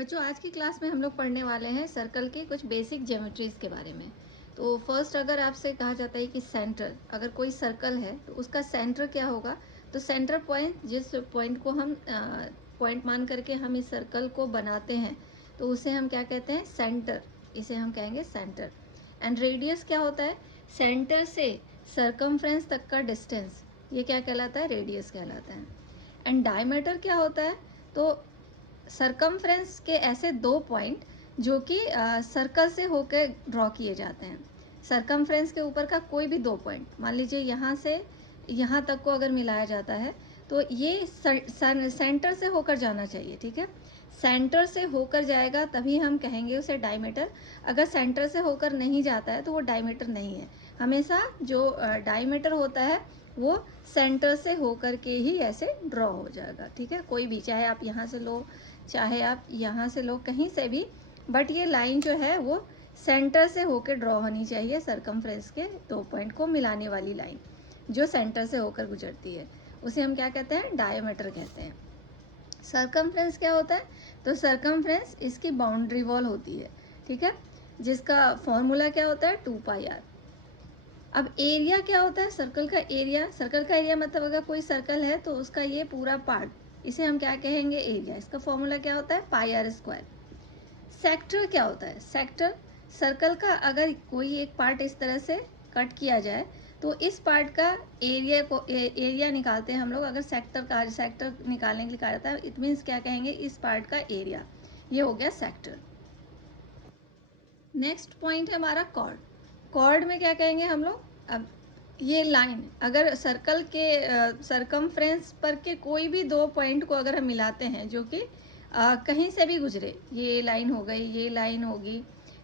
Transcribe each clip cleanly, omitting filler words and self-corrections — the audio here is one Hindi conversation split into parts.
बच्चों आज की क्लास में हम लोग पढ़ने वाले हैं सर्कल के कुछ बेसिक ज्योमेट्रीज के बारे में। तो फर्स्ट अगर आपसे कहा जाता है कि सेंटर, अगर कोई सर्कल है तो उसका सेंटर क्या होगा, तो सेंटर पॉइंट, जिस पॉइंट को हम पॉइंट मान करके हम इस सर्कल को बनाते हैं तो उसे हम क्या कहते हैं, सेंटर। इसे हम कहेंगे सेंटर। एंड रेडियस क्या होता है, सेंटर से सर्कमफ्रेंस तक का डिस्टेंस, ये क्या कहलाता है, रेडियस कहलाता है। एंड डायमीटर क्या होता है, तो सरकमफ्रेंस के ऐसे दो पॉइंट जो कि सर्कल से होकर ड्रॉ किए जाते हैं। सरकमफ्रेंस के ऊपर का कोई भी दो पॉइंट, मान लीजिए यहाँ से यहाँ तक को अगर मिलाया जाता है तो ये सेंटर से होकर जाना चाहिए, ठीक है। सेंटर से होकर जाएगा तभी हम कहेंगे उसे डायमीटर। अगर सेंटर से होकर नहीं जाता है तो वो डायमीटर नहीं है। हमेशा जो डायमीटर होता है वो सेंटर से होकर के ही ऐसे ड्रॉ हो जाएगा, ठीक है। कोई भी, चाहे आप यहाँ से लो चाहे आप यहाँ से लो, कहीं से भी, बट ये लाइन जो है वो सेंटर से होकर ड्रॉ होनी चाहिए। सरकमफ्रेंस के दो पॉइंट को मिलाने वाली लाइन जो सेंटर से होकर गुजरती है उसे हम क्या कहते हैं, डायमीटर कहते हैं। सरकमफ्रेंस क्या होता है, तो सरकमफ्रेंस इसकी बाउंड्री वॉल होती है, ठीक है, जिसका फॉर्मूला क्या होता है, 2πr। अब एरिया क्या होता है, सर्कल का एरिया। सर्कल का एरिया मतलब अगर कोई सर्कल है तो उसका ये पूरा पार्ट, इसे हम क्या कहेंगे, एरिया। इसका फॉर्मूला क्या होता है, πr²। सेक्टर क्या होता है, सेक्टर, सर्कल का अगर कोई एक पार्ट इस तरह से कट किया जाए तो इस पार्ट का एरिया निकालते हैं हम लोग। अगर सेक्टर निकालने के लिए कहा जाता है, इट मीन्स क्या कहेंगे, इस पार्ट का एरिया। ये हो गया सेक्टर। नेक्स्ट पॉइंट है हमारा कॉर्ड। कॉर्ड में क्या कहेंगे हम लोग, अब ये लाइन, अगर सर्कल के सरकमफ्रेंस पर के कोई भी दो पॉइंट को अगर हम मिलाते हैं जो कि कहीं से भी गुजरे, ये लाइन हो गई, ये लाइन होगी,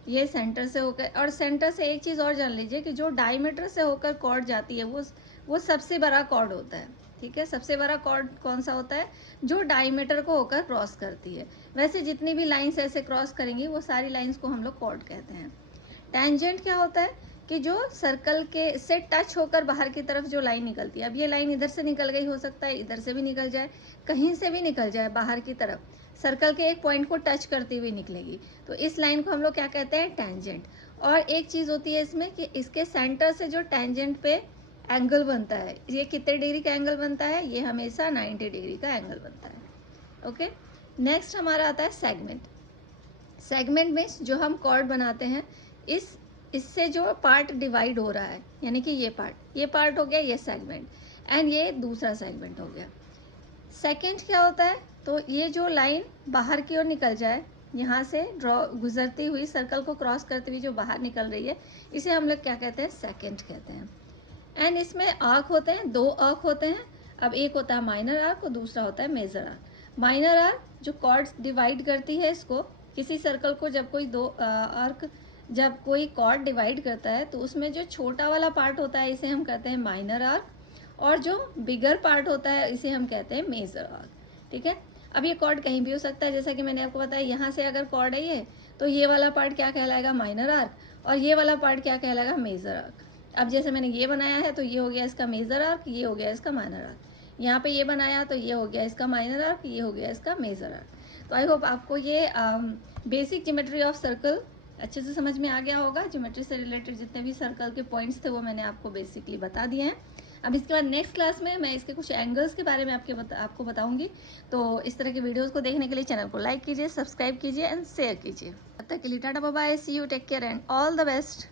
ये सेंटर से होकर, और सेंटर से एक चीज़ और जान लीजिए कि जो डायमीटर से होकर कॉर्ड जाती है वो सबसे बड़ा कॉर्ड होता है, ठीक है। सबसे बड़ा कॉर्ड कौन सा होता है, जो डायमीटर को होकर क्रॉस करती है। वैसे जितनी भी लाइंस ऐसे क्रॉस करेंगी वो सारी लाइंस को हम लोग कॉर्ड कहते हैं। टेंजेंट क्या होता है, कि जो सर्कल के से टच होकर बाहर की तरफ जो लाइन निकलती है। अब ये लाइन इधर से निकल गई, हो सकता है इधर से भी निकल जाए, कहीं से भी निकल जाए बाहर की तरफ, सर्कल के एक पॉइंट को टच करती हुई निकलेगी, तो इस लाइन को हम लोग क्या कहते हैं, टेंजेंट। और एक चीज़ होती है इसमें कि इसके सेंटर से जो टेंजेंट पे एंगल बनता है, ये कितने डिग्री का एंगल बनता है, ये हमेशा 90 डिग्री का एंगल बनता है, ओके। नेक्स्ट हमारा आता है सेगमेंट। सेगमेंट में जो हम कॉर्ड बनाते हैं, इससे जो पार्ट डिवाइड हो रहा है, यानी कि ये पार्ट हो गया, ये सेगमेंट, एंड ये दूसरा सेगमेंट हो गया। सेकंड क्या होता है, तो ये जो लाइन बाहर की ओर निकल जाए, यहाँ से ड्रॉ गुजरती हुई, सर्कल को क्रॉस करती हुई जो बाहर निकल रही है, इसे हम लोग क्या कहते हैं, सेकंड कहते हैं। एंड इसमें आर्क होते हैं, दो आर्क होते हैं। अब एक होता है माइनर आर्क और दूसरा होता है मेजर आर्क। माइनर आर्क जो कॉर्ड्स डिवाइड करती है इसको, किसी सर्कल को जब कोई दो आर्क, जब कोई कॉर्ड डिवाइड करता है तो उसमें जो छोटा वाला पार्ट होता है इसे हम कहते हैं माइनर आर्क, और जो बिगर पार्ट होता है इसे हम कहते हैं मेजर आर्क, ठीक है। अब ये कॉर्ड कहीं भी हो सकता है, जैसा कि मैंने आपको बताया, यहाँ से अगर कॉर्ड है ये, तो ये वाला पार्ट क्या कहलाएगा, माइनर आर्क, और ये वाला पार्ट क्या कहलाएगा, मेजर आर्क। अब जैसे मैंने ये बनाया है तो ये हो गया इसका मेजर आर्क, ये हो गया इसका माइनर आर्क। यहाँ पे ये बनाया तो ये हो गया इसका माइनर आर्क, ये हो गया इसका मेजर आर्क। तो आई होप आपको ये बेसिक ज्योमेट्री ऑफ सर्कल अच्छे से समझ में आ गया होगा। ज्योमेट्री से रिलेटेड जितने भी सर्कल के पॉइंट्स थे वो मैंने आपको बेसिकली बता दिए हैं। अब इसके बाद नेक्स्ट क्लास में मैं इसके कुछ एंगल्स के बारे में आपको बताऊंगी। तो इस तरह के वीडियोस को देखने के लिए चैनल को लाइक कीजिए, सब्सक्राइब कीजिए एंड शेयर कीजिए। तब तक के लिए tata bye bye, see you, take care and all the best.